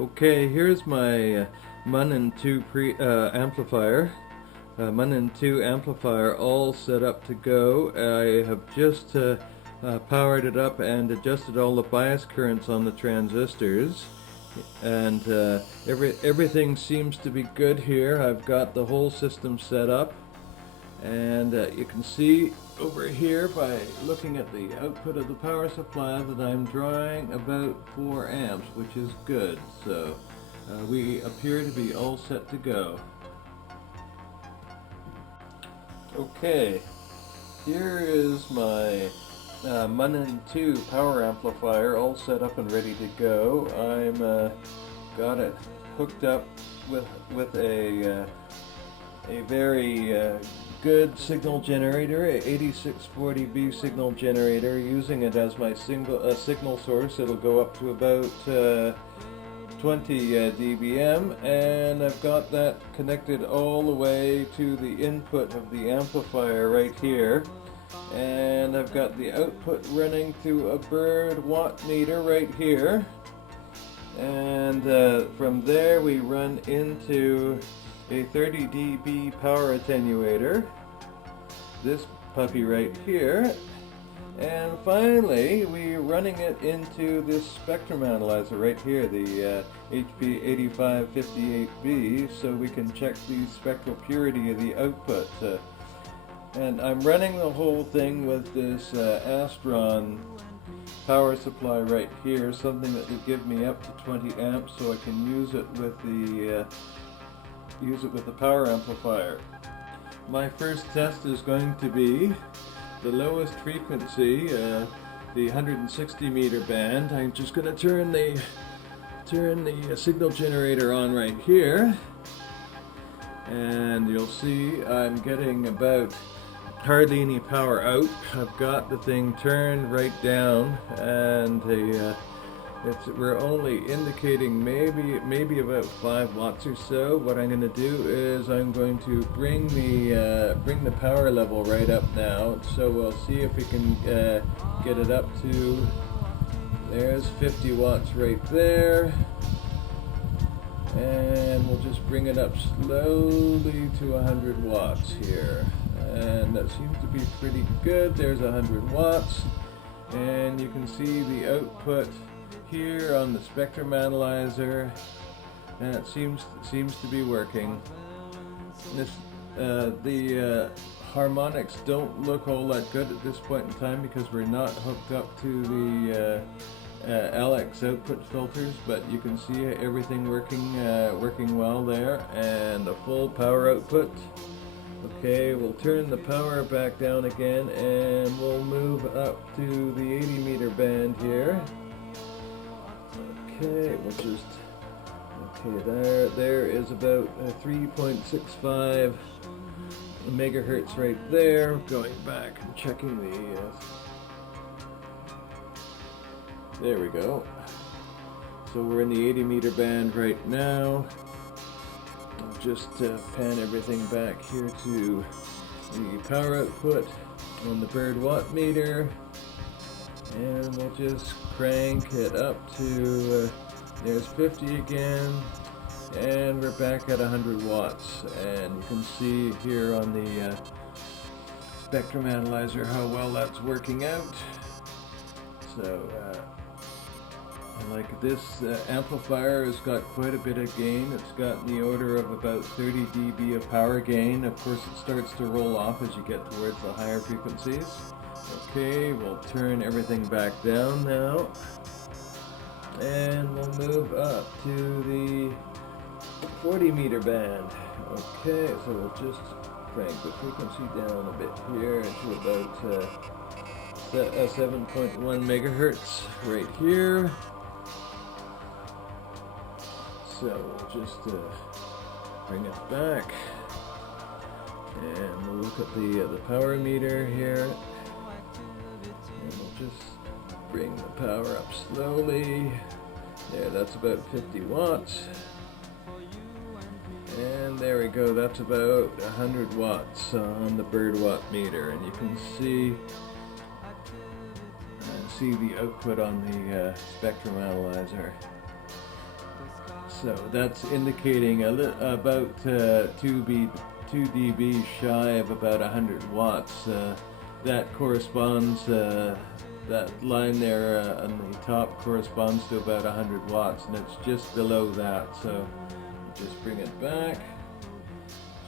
Okay, here's my Munin2 amplifier. Munin2 amplifier all set up to go. I have just powered it up and adjusted all the bias currents on the transistors, and everything seems to be good here. I've got the whole system set up, and you can see over here by looking at the output of the power supply that I'm drawing about 4 amps, which is good. So we appear to be all set to go. Okay, here is my Munin2 power amplifier all set up and ready to go. I'm got it hooked up with a very good signal generator, a 8640B signal generator, using it as my signal source. It'll go up to about 20 dBm, and I've got that connected all the way to the input of the amplifier right here, and I've got the output running through a bird watt meter right here, and from there we run into a 30 dB power attenuator, this puppy right here, and finally we're running it into this spectrum analyzer right here, the HP8558B, so we can check the spectral purity of the output. And I'm running the whole thing with this Astron power supply right here, something that will give me up to 20 amps, so I can use it with the power amplifier. My first test is going to be the lowest frequency, the 160 meter band. I'm just going to turn the signal generator on right here, and you'll see I'm getting about hardly any power out. I've got the thing turned right down, and we're only indicating maybe about 5 watts or so. What I'm going to do is I'm going to bring the power level right up now. So we'll see if we can get it up to, there's 50 watts right there, and we'll just bring it up slowly to 100 watts here, and that seems to be pretty good. There's 100 watts, and you can see the output here on the spectrum analyzer, and it seems to be working. The harmonics don't look all that good at this point in time because we're not hooked up to the LX output filters, but you can see everything working well there, and a full power output. Okay, we'll turn the power back down again, and we'll move up to the 80 meter band here. Okay, we'll just, there is about 3.65 megahertz right there. Going back and checking the, there we go. So we're in the 80 meter band right now. I'll just pan everything back here to the power output on the bird watt meter, and we'll just crank it up to, there's 50 again, and we're back at 100 watts. And you can see here on the spectrum analyzer how well that's working out. So like this amplifier has got quite a bit of gain. It's got in the order of about 30 dB of power gain. Of course it starts to roll off as you get towards the higher frequencies. Okay, we'll turn everything back down now, and we'll move up to the 40 meter band. Okay, so we'll just crank the frequency down a bit here to about 7.1 megahertz right here. So we'll just bring it back, and we'll look at the power meter here. And we'll just bring the power up slowly. There, that's about 50 watts. And there we go, that's about 100 watts on the bird watt meter. And you can see the output on the spectrum analyzer. So that's indicating about 2 dB shy of about 100 watts. That corresponds, that line there on the top corresponds to about 100 watts, and it's just below that. So just bring it back,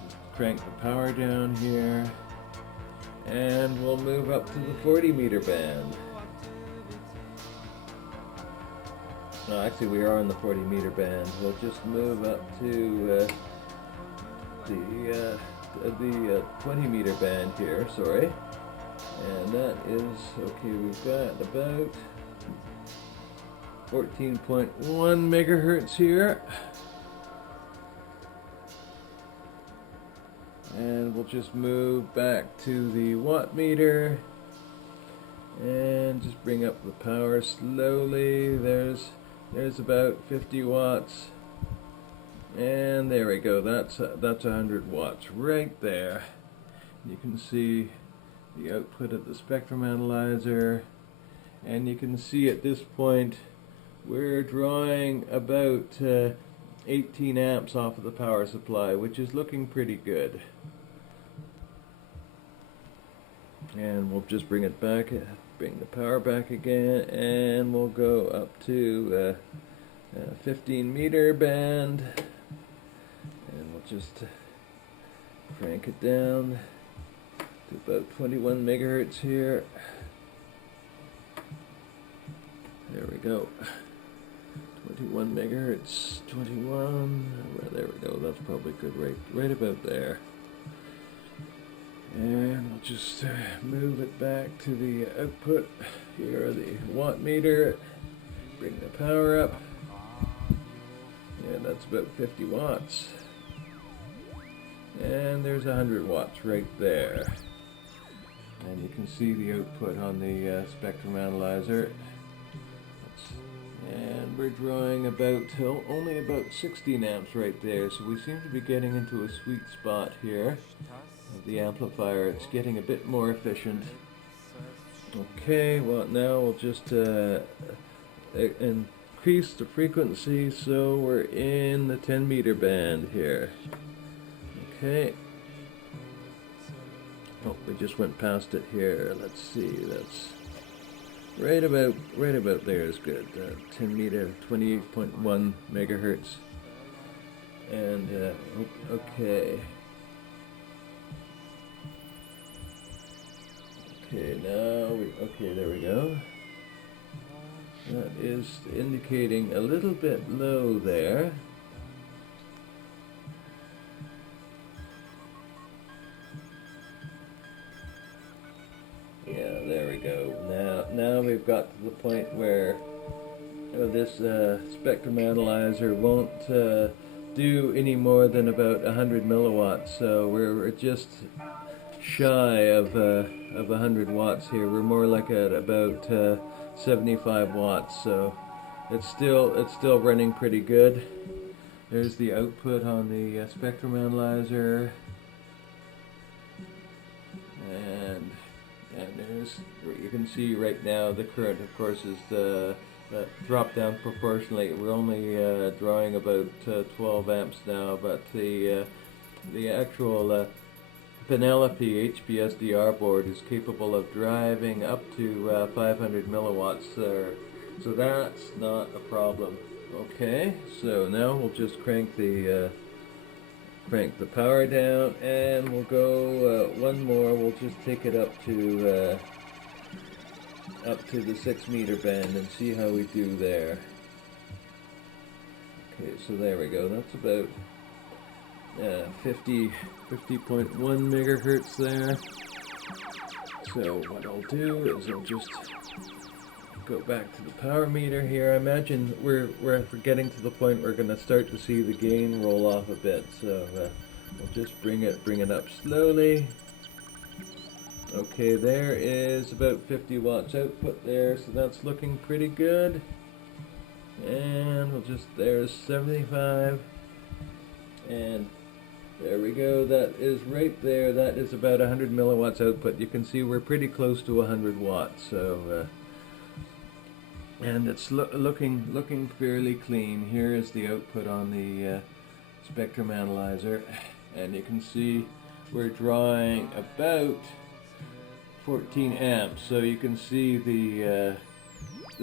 just crank the power down here, and we'll move up to the 40 meter band. No, actually we are in the 40 meter band. We'll just move up to the 20 meter band here, sorry. And that is, okay, we've got about 14.1 megahertz here. And we'll just move back to the watt meter and just bring up the power slowly. There's about 50 watts. And there we go, that's 100 watts right there. You can see the output of the spectrum analyzer, and you can see at this point we're drawing about 18 amps off of the power supply, which is looking pretty good. And we'll just bring it back, bring the power back again, and we'll go up to 15 meter band. Just crank it down to about 21 megahertz here. There we go. 21 megahertz, 21. Well, there we go. That's probably good, right about there. And we'll just move it back to the output. Here, the watt meter. Bring the power up. Yeah, that's about 50 watts. And there's 100 watts right there. And you can see the output on the spectrum analyzer. And we're drawing about only about 16 amps right there. So we seem to be getting into a sweet spot here of the amplifier. It's getting a bit more efficient. Okay, well now we'll just increase the frequency so we're in the 10 meter band here. Okay. Oh, we just went past it here. Let's see. That's right about there is good. 10 meter, 28.1 megahertz. And okay. Okay, okay, there we go. That is indicating a little bit low there. Yeah, there we go. Now we've got to the point where this spectrum analyzer won't do any more than about 100 milliwatts. So we're just shy of 100 watts here. We're more like at about 75 watts. So it's still running pretty good. There's the output on the spectrum analyzer. And there's, you can see right now the current, of course, is dropped down proportionally. We're only drawing about 12 amps now, but the actual Penelope HBSDR board is capable of driving up to 500 milliwatts there, so that's not a problem. Okay, so now we'll just crank the power down, and we'll go one more. We'll just take it up to the 6 meter band and see how we do there. Okay, so there we go. That's about 50.1 megahertz there. So what I'll do is I'll just go back to the power meter here. I imagine we're getting to the point we're going to start to see the gain roll off a bit. So we'll just bring it up slowly. Okay, there is about 50 watts output there, so that's looking pretty good. And we'll just, there's 75, and there we go. That is right there. That is about 100 milliwatts output. You can see we're pretty close to 100 watts. So and it's looking fairly clean. Here is the output on the spectrum analyzer, and you can see we're drawing about 14 amps, so you can see the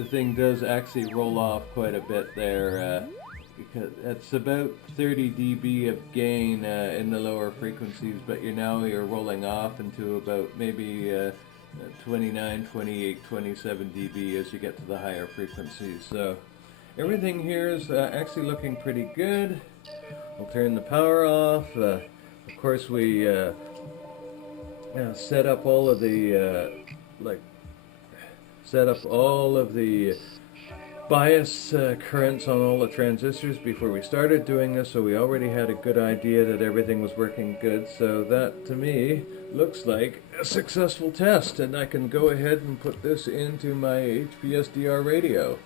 thing does actually roll off quite a bit there, because it's about 30 dB of gain in the lower frequencies, but you're rolling off into about maybe 29, 28, 27 dB as you get to the higher frequencies. So everything here is actually looking pretty good. We'll turn the power off. Of course, we set up all of the bias currents on all the transistors before we started doing this, so we already had a good idea that everything was working good. So that, to me, looks like a successful test, and I can go ahead and put this into my HPSDR radio.